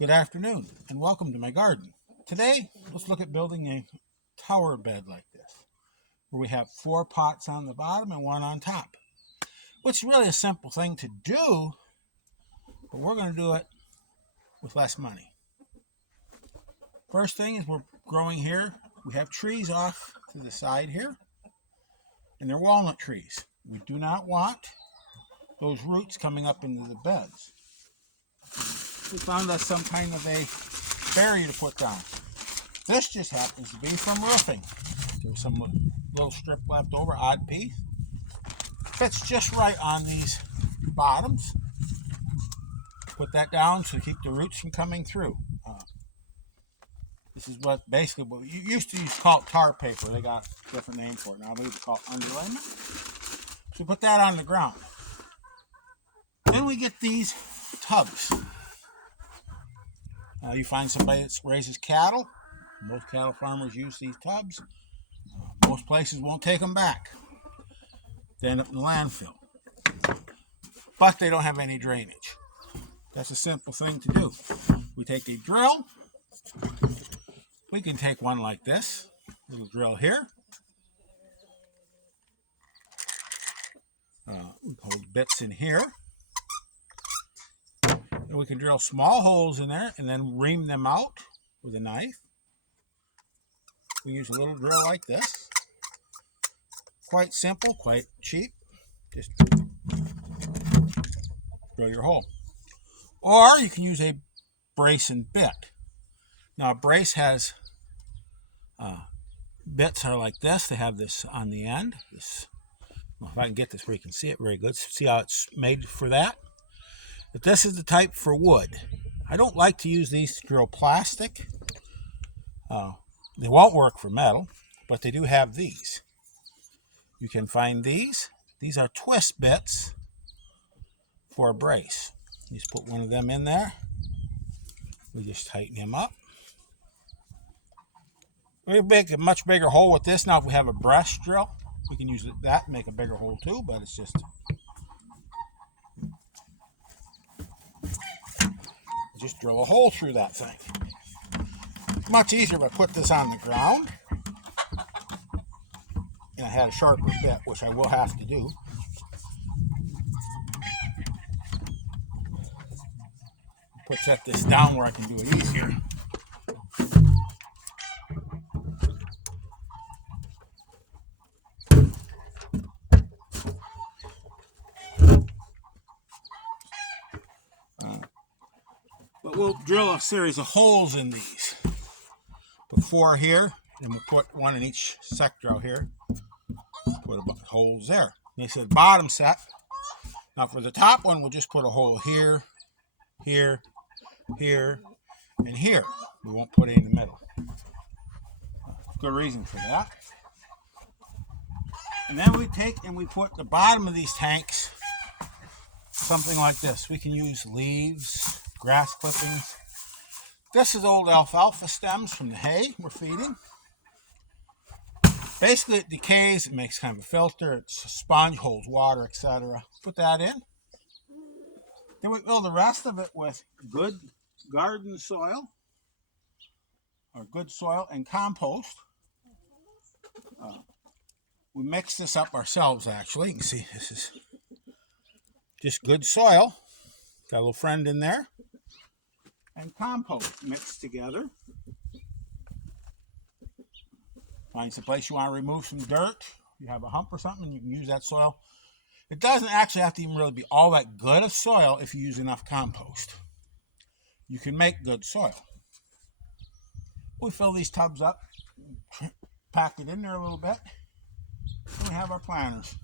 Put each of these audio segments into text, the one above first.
Good afternoon and welcome to my garden. Today, let's look at building a tower bed like this, where we have 4 pots on the bottom and 1 on top. Which is really a simple thing to do, but we're going to do it with less money. First thing is we're growing here. We have trees off to the side here, and they're walnut trees. We do not want those roots coming up into the beds. We found us some kind of a barrier to put down. This just happens to be from roofing. There's some little strip left over, odd piece. Fits just right on these bottoms. Put that down to keep the roots from coming through. This is what you used to call it tar paper. They got a different name for it now. We call it underlayment. So put that on the ground. Then we get these tubs. You find somebody that raises cattle. Most cattle farmers use these tubs. Most places won't take them back. They end up in the landfill. But they don't have any drainage. That's a simple thing to do. We take a drill. We can take one like this. Little drill here. We hold bits in here. And we can drill small holes in there and then ream them out with a knife. We use a little drill like this. Quite simple, quite cheap. Just drill your hole. Or you can use a brace and bit. Now a brace has bits are like this. They have this on the end. If I can get this where you can see it very good. See how it's made for that? But this is the type for wood. I don't like to use these to drill plastic. They won't work for metal, but they do have these. You can find these. These are twist bits for a brace. You just put one of them in there. We just tighten him up. We make a much bigger hole with this. Now if we have a brush drill, we can use that and make a bigger hole too, but it's just drill a hole through that thing. Much easier if I put this on the ground. And I had a sharper bit, which I will have to do. Set this down where I can do it easier. But we'll drill a series of holes in these. Put 4 here, and we'll put 1 in each sector out here. Put holes there. This is the bottom set. Now for the top one, we'll just put a hole here, here, here, and here. We won't put it in the middle. Good reason for that. And then we take and we put the bottom of these tanks something like this. We can use leaves, grass clippings. This is old alfalfa stems from the hay we're feeding. Basically it decays, it makes kind of a filter, it's a sponge, holds water, etc. Put that in. Then we fill the rest of it with good garden soil, or good soil and compost. We mix this up ourselves actually. You can see this is just good soil. Got a little friend in there. And compost mixed together. Find some place you want to remove some dirt. You have a hump or something, you can use that soil. It doesn't actually have to even really be all that good of soil if you use enough compost. You can make good soil. We fill these tubs up, pack it in there a little bit, and we have our planters.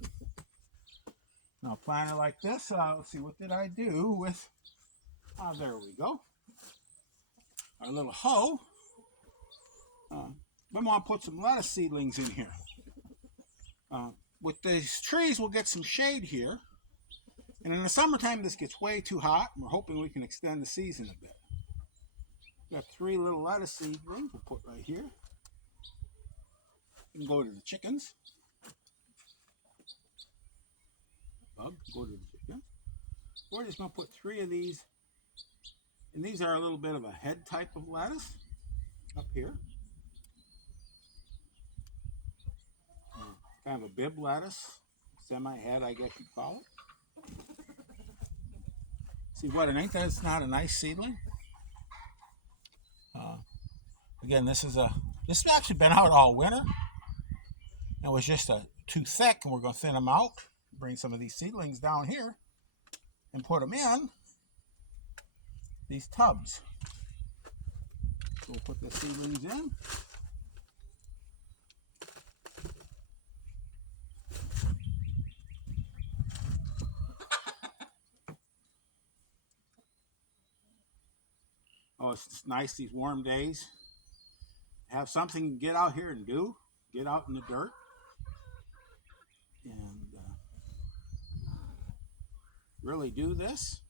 Now a planter like this, let's see, what did I do with, there we go. Our little hoe. We want to put some lettuce seedlings in here. With these trees, we'll get some shade here. And in the summertime, this gets way too hot. And we're hoping we can extend the season a bit. We have 3 little lettuce seedlings we'll put right here. We can go to the chickens. Go to the chickens. We're just going to put 3 of these And these are a little bit of a head type of lettuce up here. Kind of a bib lettuce, semi-head, I guess you'd call it. See what, and ain't that it's not a nice seedling? Again, this has actually been out all winter. It was just too thick, and we're going to thin them out. Bring some of these seedlings down here and put them in these tubs. So we'll put the seedlings in. Oh, it's nice these warm days. Have something to get out here and do. Get out in the dirt. And really do this.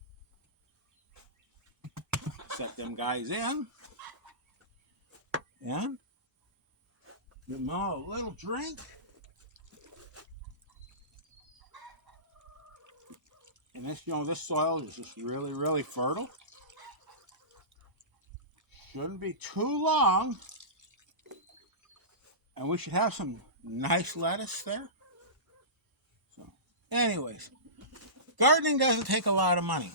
Set them guys in. And give them all a little drink. And this, this soil is just really, really fertile. Shouldn't be too long. And we should have some nice lettuce there. So, anyways, gardening doesn't take a lot of money.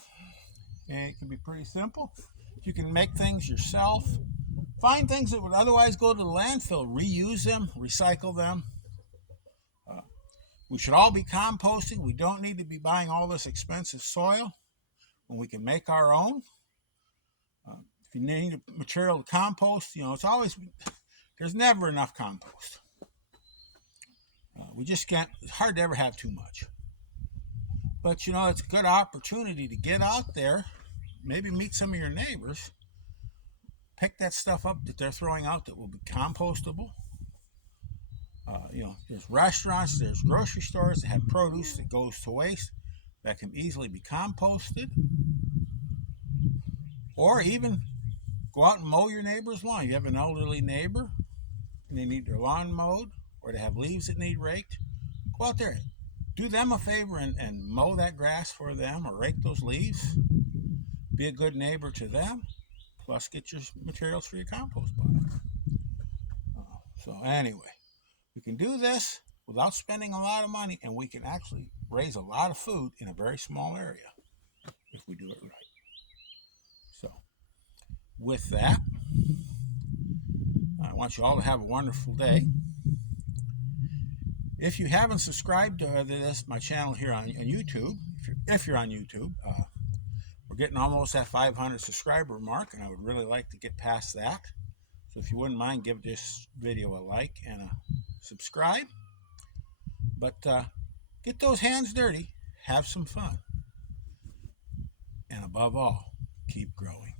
Okay, it can be pretty simple. You can make things yourself. Find things that would otherwise go to the landfill. Reuse them, recycle them. We should all be composting. We don't need to be buying all this expensive soil when we can make our own. If you need material to compost, it's always, there's never enough compost. We just can't, it's hard to ever have too much. But it's a good opportunity to get out there, maybe meet some of your neighbors, pick that stuff up that they're throwing out that will be compostable. There's restaurants, there's grocery stores that have produce that goes to waste that can easily be composted. Or even go out and mow your neighbor's lawn. You have an elderly neighbor and they need their lawn mowed, or they have leaves that need raked. Go out there, do them a favor and mow that grass for them, or rake those leaves. Be a good neighbor to them, plus get your materials for your compost pile. So anyway, we can do this without spending a lot of money, and we can actually raise a lot of food in a very small area if we do it right. So with that, I want you all to have a wonderful day. If you haven't subscribed to my channel here on YouTube, if you're on YouTube, we're getting almost that 500 subscriber mark, and I would really like to get past that. So if you wouldn't mind, give this video a like and a subscribe. But get those hands dirty, have some fun, and above all, keep growing.